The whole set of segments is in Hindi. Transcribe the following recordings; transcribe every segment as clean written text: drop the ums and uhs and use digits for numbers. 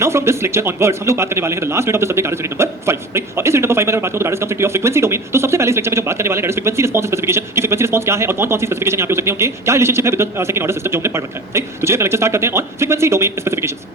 Now from this lecture onwards हम लोग बात करने वाले हैं the last unit of the subject unit number 5 right. और इस यूनिट नंबर 5 में अगर बात करूं तो that is completely off frequency domain. तो सबसे पहले इस लेक्चर में जो बात करने वाले हैं that is frequency response specification की फ्रीक्वेंसी रिस्पांस क्या है और कौन-कौन सी स्पेसिफिकेशन यहां पे हो सकती है, उनके क्या रिलेशनशिप है with the second order system जो हमने पढ़ रखा है राइट। तो चलिए अपना लेक्चर स्टार्ट करते हैं on frequency domain specifications.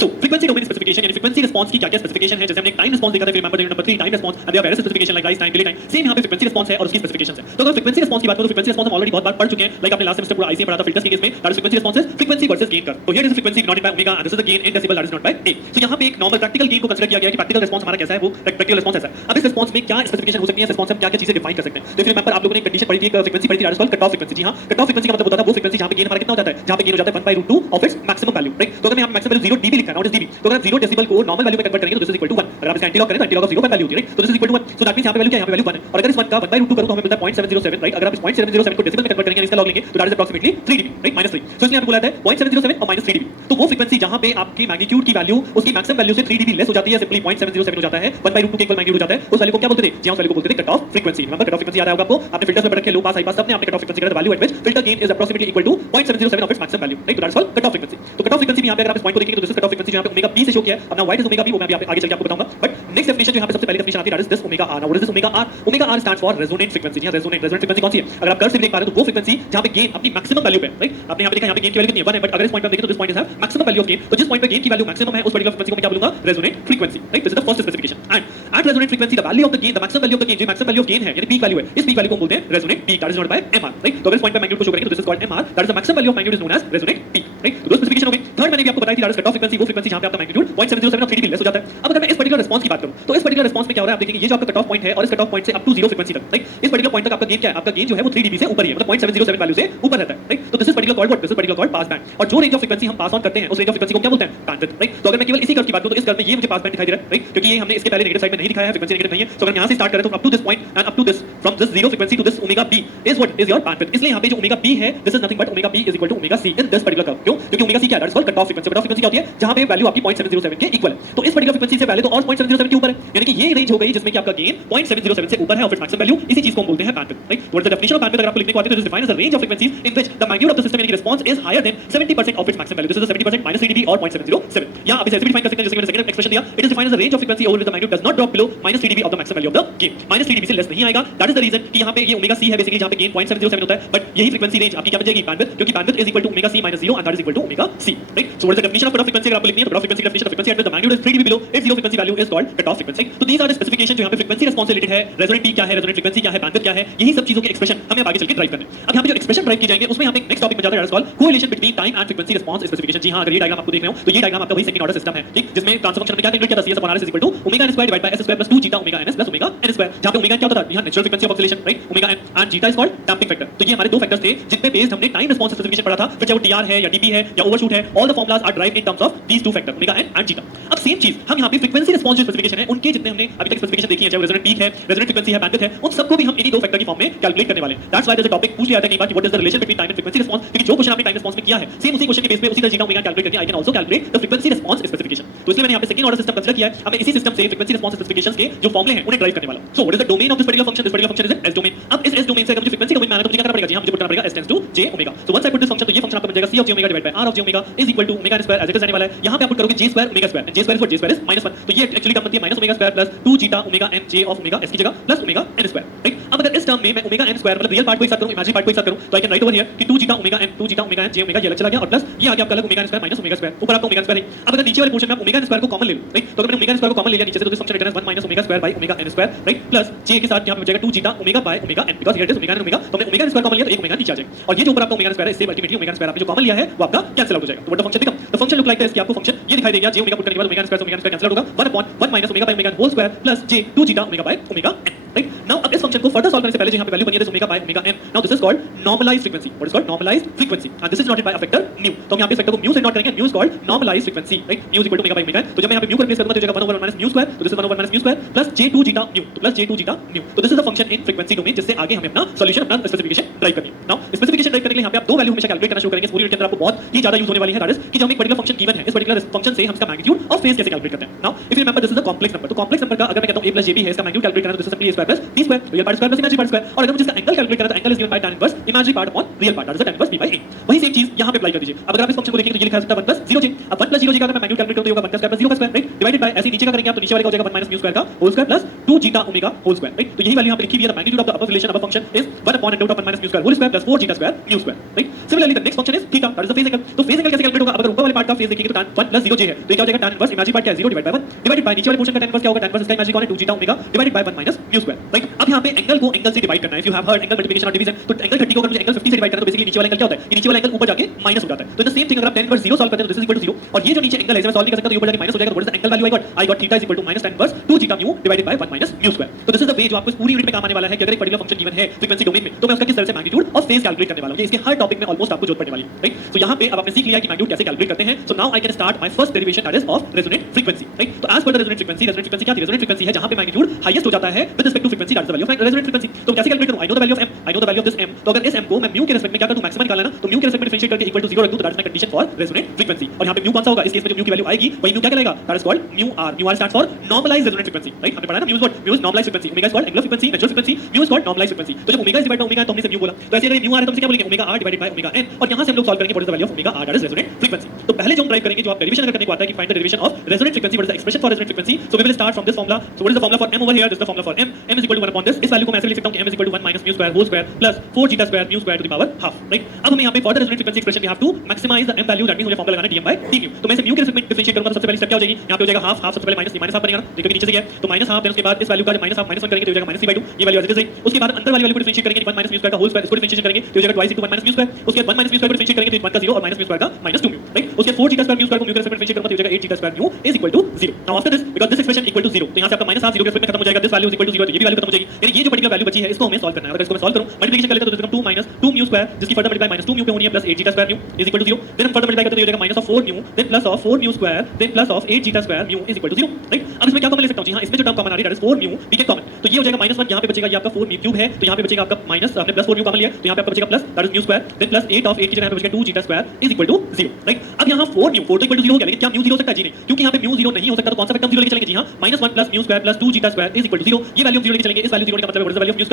So frequency domain specification यानी फ्रीक्वेंसी रिस्पांस की क्या-क्या स्पेसिफिकेशन है। जैसे हमने एक टाइम रिस्पांस देखा था, फिर remember unit number 3 time response and there are various specification like rise time, delay time. Same यहां पे फ्रीक्वेंसी रिस्पांस है और उसकी स्पेसिफिकेशंस है। तो अगर फ्रीक्वेंसी रिस्पांस की बात करें तो फ्रीक्वेंसी रिस्पांस हम ऑलरेडी बहुत बार पढ़ चुके हैं। लाइक आपने लास्ट सेमेस्टर पूरा आईसी पढ़ा था फिल्टर्स के केस में। That is frequency response is frequency versus gain curve. तो here is frequency denoted by omega and this is the gain in decibel that is not by A. So यहां पे एक नॉर्मल प्रैक्टिकल गेन को कंसीडर किया गया है कि प्रैक्टिकल रिस्पांस हमारा कैसा है, वो प्रैक्टिकल रिस्पांस ऐसा है। अब इस रिस्पांस में क्या स्पेसिफिकेशन हो सकती है, इस रिस्पांस में क्या-क्या चीजें डिफाइन कर सकते हैं। तो फिर रिमेंबर आप लोगों ने एक कंडीशन पढ़ी थी, एक फ्रीक्वेंसी पढ़ी थी that is called cut off frequency. जी हां, कट ऑफ फ्रीक्वेंसी का मतलब होता था वो फ्रीक्वेंसी जहां पे गेन हमारा कितना हो जाता है, जहां पे गेन हो जाता है 1/√2 of its maximum value right. तो अगर मैं यहां पे मैक्सिमम वैल्यू 0 dB लिखा है नॉट dB, तो अगर 0 डेसिबल को नॉर्मल वैल्यू में कन्वर्ट करेंगे तो दिस इज इक्वल टू 1। अगर आप इसका एंटी लॉग करें तो एंटी लॉग ऑफ 0 वैल्यू होती है राइट। तो this is equal to 1। So that means यहां पे वैल्यू क्या है, यहां पे वैल्यू 1 है। और अगर इस 1 का 1/√2 करूं तो हमें मिलता है 0.707 राइट। अगर आप इस 0.707 को डेसिबल में कन्वर्ट करेंगे इसका लॉग लेंगे तो that is approximately 3 dB right, -3। सो इसलिए यहां पे बोला है 0.707 और -3 dB। तो वो फ्रीक्वेंसी जहां पे आपकी मैग्नीट्यूड की वैल्यू उसकी मैक्सिमम वैल्यू से 3 dB लेस हो जाती है, सिंपली 0.707 हो जाता है, 1/√2 के इक्वल मैग्नीट्यूड हो जाता है, उस वैल्यू को क्या बोलते थे, जी हां, उस वैल्यू को बोलते थे cut off frequency. Remember cut off frequency याद है आपको, आपने फिल्टर्स में पढ़ रखे लो पास हाई पास सबने आपने कट ऑफ फ्रीक्वेंसी का value at which filter gain is approximately equal to 0.707 of its maximum value right. तो that is called cut off frequency. तो कट ऑफ फ्रीक्वेंसी में यहां पे अगर आप इस पॉइंट को देखेंगे तो this is cut off frequency जो यहां पे ओमेगा बी से शो किया है। अब now what is omega B वो मैं अभी आगे चल के आपको बताऊंगा। बट नेक्स्ट डेफिनेशन जो यहां पे सबसे पहले डेफिनेशन आती है that is this omega R. Now what is this omega R? Omega R stands for resonant frequency. जी हां, रेजोनेंट फ्रीक्वेंसी कौन सी है, अगर आप कर्व से देख पा रहे हो तो वो फ्रीक्वेंसी जहां पे गेन अपनी मैक्सिमम वैल्यू पे राइट। आपने यहां पे देखा यहां पे गेन की वैल्यू कितनी है 1 है, बट अगर इस पॉइंट पे हम देखें तो this point is have maximum value of gain. तो जिस पॉइंट पे गेन की वैल्यू मैक्सिमम है उस पर्टिकुलर फ्रीक्वेंसी को मैं क्या बोलूंगा, resonant frequency right. This is the first specification. And at resonant frequency the value of the gain, the maximum value of the gain, जो मैक्सिमम वैल्यू ऑफ गेन है यानी पीक वैल्यू है, इस पीक वैल्यू को हम बोलते हैं resonant peak that is not by MR right. तो अगर इस पॉइंट पे मैग्नीट्यूड को शो करेंगे तो this is called MR that is the maximum value of magnitude is known as resonant peak right. तो दो स्पेसिफिकेशन हो गई। थर्ड मैंने भी आपको बताई थी that is cut off frequency, वो फ्रीक्वेंसी जहां पे आपका मैग्नीट्यूड 0.707 और 3 dB लेस हो जाता है। अब अगर मैं इस पर्टिकुलर रिस्पांस की बात करूं तो इस पर्टिकुलर रिस्पांस में क्या हो रहा है आप देखेंगे, ये जो आपका कट ऑफ पॉइंट है और इस कट ऑफ पॉइंट से अप टू 0 फ्रीक्वेंसी तक राइट, इस पर्टिकुलर पॉइंट तक आपका गेन क्या है, आपका गेन जो है वो 3 dB से ऊपर ही है, मतलब 0.707 वैल्यू से ऊपर रहता है राइट। तो this is particular called what, this is particular called pass band. और जो रेंज ऑफ फ्रीक्वेंसी हम पास ऑन करते हैं उस रेंज ऑफ फ्रीक्वेंसी को क्या बोलते हैं, बैंडविड्थ राइट। तो अगर मैं केवल इसी कर्व की बात करूं तो इस कर्व में ये मुझे पास बैंड दिखाई दे रहा है राइट, क्योंकि ये हमने इसके पहले नेगेटिव साइड में नहीं दिखाया है, फ्रीक्वेंसी नेगेटिव नहीं है। तो अगर यहां से स्टार्ट करें तो up to this point and up to this from this 0 frequency to this omega B is what is your bandwidth. इसलिए यहां पे जो ओमेगा बी है this is nothing but omega B is equal to omega C in this particular curve. क्यों? क्योंकि ओमेगा सी क्या है, that is called cut off frequency. Cut off frequency क्या होती है, जहां पे वैल्यू आपकी 0.707 के इक्वल है। तो इस पर्टिकुलर फ्रीक्वेंसी से पहले तो और 0.707 के ऊपर है, यानी कि ये रेंज हो गई जिसमें कि आपका गेन 0.707 से ऊपर है और फिर मैक्सिमम वैल्यू, इसी चीज को हम बोलते हैं bandwidth right. What is the definition of bandwidth अगर आपको लिखने को आती है तो it is defined as the range of frequencies in which the magnitude of the system यानी कि response is higher than 70% of its maximum value. This is the 70% minus 3 dB और 0.707। या आप इसे ऐसे भी डिफाइन कर सकते हैं जैसे मैंने सेकंड एक्सप्रेशन दिया, it is defined as the range of frequency over which the magnitude does not drop below -3 dB of the maximum value of the gain. -3 dB से लेस नहीं आएगा, दैट इज द रीजन कि यहां पे ये ओमेगा सी है बेसिकली जहां पे गेन 0.707 होता है, बट यही फ्रीक्वेंसी रेंज आपकी क्या बन जाएगी, बैंडविड्थ, क्योंकि bandwidth is equal to omega C minus 0 and that is equal to omega C right. So what is the definition of cut off frequency अगर आपको लिखनी है तो cut off frequency definition of frequency at the magnitude is 3 dB below its 0 frequency value is called cut off frequency. तो दीस आर द स्पेसिफिकेशन जो यहां पे फ्रीक्वेंसी रिस्पांस से रिलेटेड है, रेजोनेंट पीक क्या है, रेजोनेंट फ्रीक्वेंसी क्या है, बैंडविड्थ क्या है, यही सब चीजों के एक्सप्रेशन हमें आगे चल के ड्राइव करने हैं। अब यहां पे जो एक्सप्रेशन ड्राइव किए जाएंगे उसमें यहां पे नेक्स्ट टॉपिक में जाता है that is called correlation between time and frequency response specification. जी हां, अगर ये डायग्राम आपको देख रहे हो तो ये डायग्राम आपका वही सेकंड ऑर्डर सिस्टम है ठीक, जिसमें ट्रांसफर फंक्शन में क्या कैलकुलेट किया था, cs upon r is equal to omega n square divide by s square plus 2 zeta omega ns plus omega n square, जहां पे ओमेगा क्या होता था, यहां natural frequency of oscillation right, omega n and zeta is called damping factor. तो ये हमारे दो फैक्टर्स थे जिन पे बेस्ड हमने टाइम रिस्पांस स्पेसिफिकेशन पढ़ा था, फिर चाहे वो tr है या dp है या ओवरशूट है, all the formulas are derived in terms of these two factor omega n and zeta. अब सेम चीज हम यहां पे फ्रीक्वेंसी रिस्पांस जो स्पेसिफिकेशन है उनके जितने हमने अभी तक स्पेसिफिकेशन देखी है, चाहे रेजोनेंट पीक है, रेजोनेंट फ्रीक्वेंसी है, बैंडविड्थ है, उन सबको भी हम इन्हीं दो फैक्टर की फॉर्म में कैलकुलेट करने वाले हैं। That's why there is a topic पूछ लिया जाता है कई बार कि what is the relation between time and frequency response, क्योंकि जो क्वेश्चन आपने टाइम रिस्पांस में किया है सेम उसी क्वेश्चन के बेस पे उसी तरह जीटा ओमेगा कैलकुलेट करके I can also calculate the frequency response specification. तो इसलिए मैंने यहां पे सेकंड ऑर्डर सिस्टम कंसीडर किया है। अब मैं इसी सिस्टम से फ्रीक्वेंसी रिस्पांस स्पेसिफिकेशंस के जो फॉर्मूले हैं उन्हें ड्राइव करने वाला हूं। सो what is the domain of this particular function, this particular function is S domain. अब इस एस डोमेन से अगर मुझे फ्रीक्वेंसी डोमेन में आना है तो मुझे क्या करना पड़ेगा, जी हां, मुझे पुट करना पड़ेगा s tends to j omega. So once I put this function तो ये फंक्शन आपका बन जाएगा c of j omega divide by r of j omega is equal to omega n square as it is आने वाला है। यहां पे आप पुट करोगे j square omega square, j square is what, j square is -1, तो ये एक्चुअली टर्म बनती है minus omega square plus 2 zeta omega n j of omega s की जगह plus omega n square right. अब अगर इस टर्म में मैं ओमेगा n स्क्वायर मतलब रियल पार्ट को एक साथ करूं, इमेजिनरी पार्ट को एक साथ करूं, तो I can write over here कि 2 zeta omega n j omega ये अलग चला गया और प्लस ये आ गया आपका अलग omega n square minus omega square, ऊपर आपका ओमेगा स्क्वायर है। अब अगर नीचे वाले पोर्शन में आप ओमेगा n स्क्वायर को कॉमन ले लो राइट, तो अगर मैंने ओमेगा n स्क्वायर को कॉमन ले लिया नीचे से तो this function return as 1 minus omega square by omega n square right, plus j के साथ यहां पे बचेगा 2 zeta omega by omega n, because here it is omega n omega, तो हमने ओमेगा n स्क्वायर कॉमन लिया तो एक ओमेगा नीचे आ जाएगा और ये जो ऊपर आपका ओमेगा n स्क्वायर है इससे अल्टीमेटली ओमेगा n स्क्वायर आपने जो कॉमन लिया है वो आपका कैंसिल आउट हो जाएगा। तो what the function become, the function look like this कि आपको फंक्शन ये दिखाई देगा j ओमेगा पुट करने के बाद omega n square cancel out होगा 1 upon 1 minus omega by omega whole square plus j 2 zeta omega by omega n right. Now अब इस फंक्शन को फर्दर सॉल्व करने से पहले जो यहां पे वैल्यू बनी है this omega by omega n, now this is called normalised frequency. What is called normalised frequency and this is noted by a factor mu. तो हम यहां पे फैक्टर को म्यू से नोट करेंगे, mu is called normalised frequency right, mu is equal to omega by omega. तो जब मैं यहां पे म्यू को रिप्लेस करूंगा तो जाएगा 1 ओवर 1 माइनस म्यू स्क्वायर, तो this is 1 over minus mu square plus j2 zeta mu, तो प्लस j2 जीटा म्यू। तो this is the function in frequency domain जिससे आगे हमें अपना सॉल्यूशन अपना स्पेसिफिकेशन ड्राइव करनी है। नाउ स्पेसिफिकेशन ड्राइव करने के लिए यहां पे आप दो वैल्यू हमेशा कैलकुलेट करना शुरू करेंगे। इस पूरी यूनिट के अंदर आपको बहुत ही ज्यादा यूज होने वाली है, दैट इज कि जब हम एक पर्टिकुलर फंक्शन गिवन है इस पर्टिकुलर फंक्शन से हम इसका मैग्नीट्यूड और फेज कैसे कैलकुलेट करते हैं। Now if you remember this is a complex number, तो कॉम्प्लेक्स नंबर का अगर मैं कहता हूं a + jb है इसका मैग्नीट्यूड कैलकुलेट करना है तो this is simply a square plus b square. तो real part square plus imaginary part square. और अगर मुझे इसका एंगल कैलकुलेट करना है तो angle is given by tan inverse imaginary part upon real part, that is tan inverse b by a। वही सेम चीज यहां पे अप्लाई कर दीजिए। अब अगर आप इस फंक्शन को देखेंगे तो ये लिखा जा सकता है 1 प्लस 0j। अब 1 प्लस 0j का अगर मैं मैग्नीट्यूड कैलकुलेट करूं तो ये होगा 1 का स्क्वायर प्लस 0 का स्क्वायर, राइट, डिवाइडेड बाय ऐसे नीचे का करेंगे आप तो नीचे वाले का हो जाएगा 1 माइनस म्यू स्क्वायर का whole square plus 2 zeta omega whole square, right. तो यही वैल्यू यहां पे लिखी हुई है। The magnitude of the above relation above function is 1 upon under root of 1 minus mu square whole square plus 4 zeta square mu square, right. Similarly the next function is theta, that is the phase angle. तो फेज एंगल कैसे कैलकुलेट होगा? अब अगर ऊपर वाले पार्ट का फेज देखेंगे तो tan 1 प्लस 0j है तो ये क्या हो जाएगा tan इनवर्स इमेजिनरी पार्ट क्या है 0 डिवाइड बाय 1 डिवाइडेड बाय नीचे वाले पोर्शन का tan इनवर्स क्या होगा? tan इनवर्स इसका इमेजिनरी कौन है 2 zeta omega divided by 1 minus mu square, right. अब यहां पे एंगल को एंगल से डिवाइड करना है। If you have heard angle multiplication और डिवीजन, तो एंगल 30 को अगर मुझे एंगल 50 से डिवाइड करना है तो बेसिकली नीचे वाला एंगल क्या होता है? ये नीचे वाला एंगल ऊपर जाके माइनस हो जाता है। तो इन द सेम थिंग अगर आप tan इनवर्स 0 सॉल्व करते हैं तो दिस इज इक्वल टू 0 और ये जो नीचे एंगल है इसे मैं सॉल्व नहीं कर सकता तो ये ऊपर जाके माइनस हो जाएगा। तो what is the angle value I got theta is equal to minus tan inverse 2 zeta mu divided by 1 minus mu square. तो दिस इज द वे जो आपको इस पूरी यूनिट में काम आने वाला है कि अगर एक पर्टिकुलर फंक्शन गिवन है फ्रीक्वेंसी डोमेन में तो मैं उसका किस तरह से मैग्नीट्यूड और फेज कैलकुलेट करने वाला हूं। ये इसके हर टॉपिक में ऑलमोस्ट आपको जरूरत पड़ने वाली है, राइट। सो यहां पे अब आपने सीख लिया कि मैग्नीट्यूड कैसे कैलकुलेट करते हैं। So now I can start my first derivation that is of resonant frequency, right. तो as per the resonant frequency क्या थी? रेजोनेंट फ्रीक्वेंसी है जहां पे मैग्नीट्यूड हाईएस्ट हो जाता है with respect to frequency, that is the value of resonant frequency. तो कैसे कैलकुलेट करूं? I know the value of m, I know the value of this m। तो अगर इस m को मैं म्यू के रिस्पेक्ट में क्या कर दूं? मैक्सिमम निकालना ना, तो म्यू के रिस्पेक्ट में डिफरेंशिएट करके इक्वल टू 0 रख दूं तो that is my condition for resonant frequency. और यहां पे म्यू कौन सा होगा? इस केस में जो म्यू की वैल्यू आएगी वही म्यू क्या कहलाएगा? That is called mu r। Mu r stands for normalised resonant frequency, right. हमने पढ़ा ना mu is what? Mu is normalised frequency, omega is called angular frequency, natural frequency, mu is called normalised frequency. तो जब omega is divided by omega तो हमने से म्यू बोला, तो ऐसे अगर म्यू r है तो हमसे क्या बोलेंगे? Omega r divided by omega n। और यहां से हम लोग सॉल्व करेंगे what is the value of omega r, that is resonant frequency. तो पहले जो हम ड्राइव करेंगे, जो आप डेरिवेशन करने को आता है कि find the derivation of resonant frequency, what is the expression for resonant frequency. So we will start from this formula. So what is the formula for m over here? This is the formula for m, m is equal to 1 upon this। इस वैल्यू को मैं ऐसे लिख सकता हूं कि m is equal to 1 minus mu square whole square plus 4 zeta square mu square to the power half, right. अब हमें यहां पे for the resonant frequency expression we have to maximise the m value, that means मुझे फार्मूला लगाना है dm by dmu। तो मैं इसे mu के रिस्पेक्ट में डिफरेंशिएट करूंगा तो सबसे पहले स्टेप क्या हो जाएगी? यहां पे हो जाएगा हाफ, हाफ सबसे पहले माइनस हाफ बनेगा ना, देखो नीचे से क्या है तो माइनस हाफ, देन उसके बाद इस वैल्यू का जब माइनस हाफ माइनस 1 करेंगे तो हो जाएगा माइनस 3/2, ये वैल्यू एज इट इज है। उसके बाद अंदर वाली वैल्यू को डिफरेंशिएट करेंगे 1 minus mu square का होल स्क्वायर, इसको डिफरेंशिएट करेंगे तो हो जाएगा twice into 1 minus mu square। उसके बाद 1 minus mu square को डिफरेंशिएट करेंगे तो 1 का 0 और minus mu square का minus 2 mu, राइट। उसके 4 zeta square mu square को mu के रिस्पेक्ट में डिफरेंशिएट करूंगा तो हो जाएगा 8 zeta square mu is equal to 0। Now after this because this expression equal to 0 तो यहां से आपका माइनस हाफ 0 के रिस्पेक्ट में खत्म हो जाएगा, this value is equal to 0 तो ये भी वैल्यू खत्म हो जाएगी। यानी ये जो पर्टिकुलर वैल्यू बची है इसको हमें सॉल्व करना है। अगर इसको मैं सॉल्व करूं मल्टीप्लिकेशन कर लेते हैं तो दिस 2 minus 2 mu square जिसकी फर्दर मल्टीप्लाई minus 2 mu पे होनी है plus 8 zeta square mu is equal to 0। Then हम फर्दर मल्टीप्लाई करते हैं तो ये हो जाएगा minus of 4 mu then plus of 4 mu square then plus of 8 zeta square mu is equal to 0, right. अब इसमें क्या कॉमन ले सकता हूं? जी हां, इसमें जो टर्म कॉमन आ रही है that is 4 mu we can common, तो ये हो जाएगा -1 यहां पे बचेगा, ये आपका 4 mu क्यूब है तो यहां पे बचेगा आपका माइनस, आपने प्लस 4 mu कॉमन लिया तो यहां पे आपका बचेगा plus that is mu square then plus 8 of 8 की जगह पे बचेगा 2 zeta square is equal to 0, right. अब यहां 4 mu 4 तो इक्वल टू 0 हो गया, लेकिन क्या mu 0 हो सकता है? जी नहीं, क्योंकि यहां पे mu 0 नहीं हो सकता तो कौन सा फैक्टर 0 लेके चलेंगे? जी हां, -1 plus mu square plus 2 zeta square is equal to 0। ये वैल्यू 0 लेके चलेंगे, इस वैल्यू 0 का मतलब what is the value of mu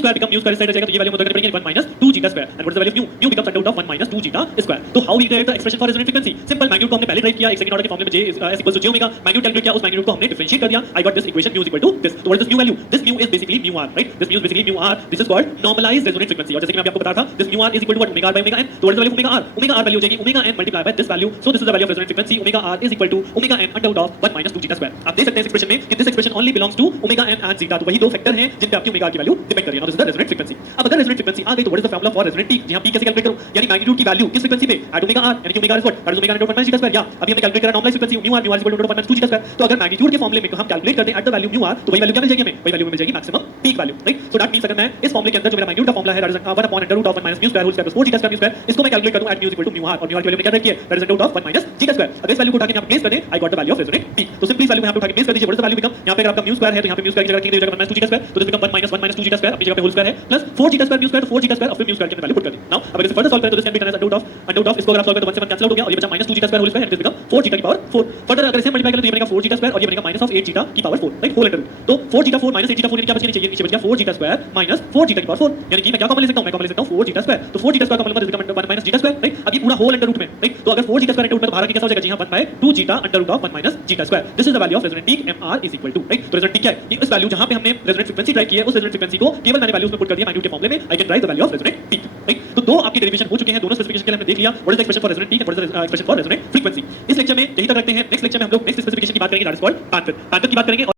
square become mu square इस साइड जाएगा तो ये वैल्यू मुझे करनी पड़ेगी 1 minus 2 zeta square and what is the value of mu becomes under root of 1 minus 2 zeta square। तो how we get the expression for resonant frequency? Simple, magnitude को हमने पहले ड्राइव किया, एक सेकंड ऑर्डर के फॉर्मूले में j is equal to j omega, magnitude calculate किया, उस मैग्नीट्यूड को हमने डिफरेंशिएट कर दिया, I got this equation mu is equal to this। तो what is this mu value? This mu is basically mu r, राइट। This mu is basically mu r, this is called normalised resonant frequency. और जैसे कि मैं आपको बता था this mu r is equal to what? Omega r by omega n। तो what is the value of omega r? Omega r value हो जाएगी omega n multiply by this value, so this is the value of resonant frequency, omega r is equal to omega n under root of 1 minus 2 zeta square। आप देख सकते हैं इस एक्सप्रेशन में कि this expression only belongs to omega n and zeta, तो वही दो फैक्टर हैं जिन पे आपकी ओमेगा की वैल्यू डिपेंड कर रही है। Now this is the resonant frequency. अब अगर रेजोनेंट फ्रीक्वेंसी आ गई तो what is the formula for resonant peak? जी हां, पीक कैसे कैलकुलेट करूं? यानी मैग्नीट्यूड की वैल्यू किस फ्रीक्वेंसी पे? एट ओमेगा r, यानी कि omega r is what? That is omega under root 1 minus zeta square। या अभी हमने कैलकुलेट करा normalised frequency mu r is equal to 1 minus 2 zeta square। तो अगर मैग्नीट्यूड के फॉर्मूले में हम कैलकुलेट करते हैं at the value mu r तो वही वैल्यू क्या मिल जाएगी हमें? वही वैल्यू मिल जाएगी maximum peak value, right. So that means अगर मैं इस फॉर्मूले के अंदर जो मेरा मैग्नीट्यूड का फॉर्मूला है that is 1 upon under root of 1 minus mu square whole square plus 4 zeta square mu square, इसको मैं कैलकुलेट करूं eight mu is equal to mu r, और mu r की वैल्यू में क्या रखी है? That is under root of 1 minus zeta square। अगर इस वैल्यू को उठा के यहां पे प्लेस कर दें, I got the value of resonant peak. तो सिंपली इस वैल्यू को यहां पे उठा के प्लेस कर दीजिए, what is the value become? यहां पे अगर आपका mu square है तो यहां पे mu square की जगह रखेंगे तो हो जाएगा 1 minus 2 zeta square, तो this become 1 minus 2 zeta square, अपनी जगह पे होल स्क्वायर है plus 4 zeta square mu square, तो 4 zeta square और फिर mu square की वैल्यू पुट कर दी। नाउ अब अगर इसे फर्दर सॉल्व करें तो this can be done as under root of इसको अगर आप सॉल्व करें तो 1 से 1 कैंसिल आउट हो गया और ये बचा -2 zeta square whole square and this become 4 zeta की पावर 4। फर्दर अगर इसे मल्टीप्लाई करें तो ये बनेगा 4 zeta square और ये बनेगा माइनस ऑफ 8 zeta की power 4, right, whole under root. तो 4 zeta 4 minus 8 zeta 4 क्या बचना चाहिए? नीचे बच गया 4 zeta square minus 4 zeta की पावर 4, यानी कि मैं क्या कॉमन ले सकता हूं? मैं कॉमन ले सकता हूं 4 zeta square। तो 4 zeta square का मतलब this become 1 minus zeta square, right. अब ये पूरा होल अंडर रूट में, राइट। तो अगर 4 zeta square अंडर रूट में तो बाहर आके कैसा हो जाएगा? जी हां, 1 by 2 zeta under root of 1 minus zeta square। This is the value of resonant peak mr is equal to, right. तो रेजोनेंट पीक क्या है? इस वैल्यू जहां पे हमने रेजोनेंट फ्रीक्वेंसी ड्राइव की है उस रेजोनेंट फ्रीक्वेंसी को केवल मैंने वैल्यूज में पुट कर दिया मैग्नीट्यूड के फॉर्मूले में, I can drive the value of resonant peak, right. तो दो आपके डेरिवेशन हो चुके हैं, दोनों स्पेसिफिकेशन के लिए हमने देख लिया what is the expression for resonant peak and what is the expression for resonant frequency. इस लेक्चर में यही तक रखते हैं, नेक्स्ट लेक्चर में हम लोग नेक्स्ट स्पेसिफिकेशन की बात करेंगे दैट इज कॉल्ड बैंडविड्थ की बात करेंगे।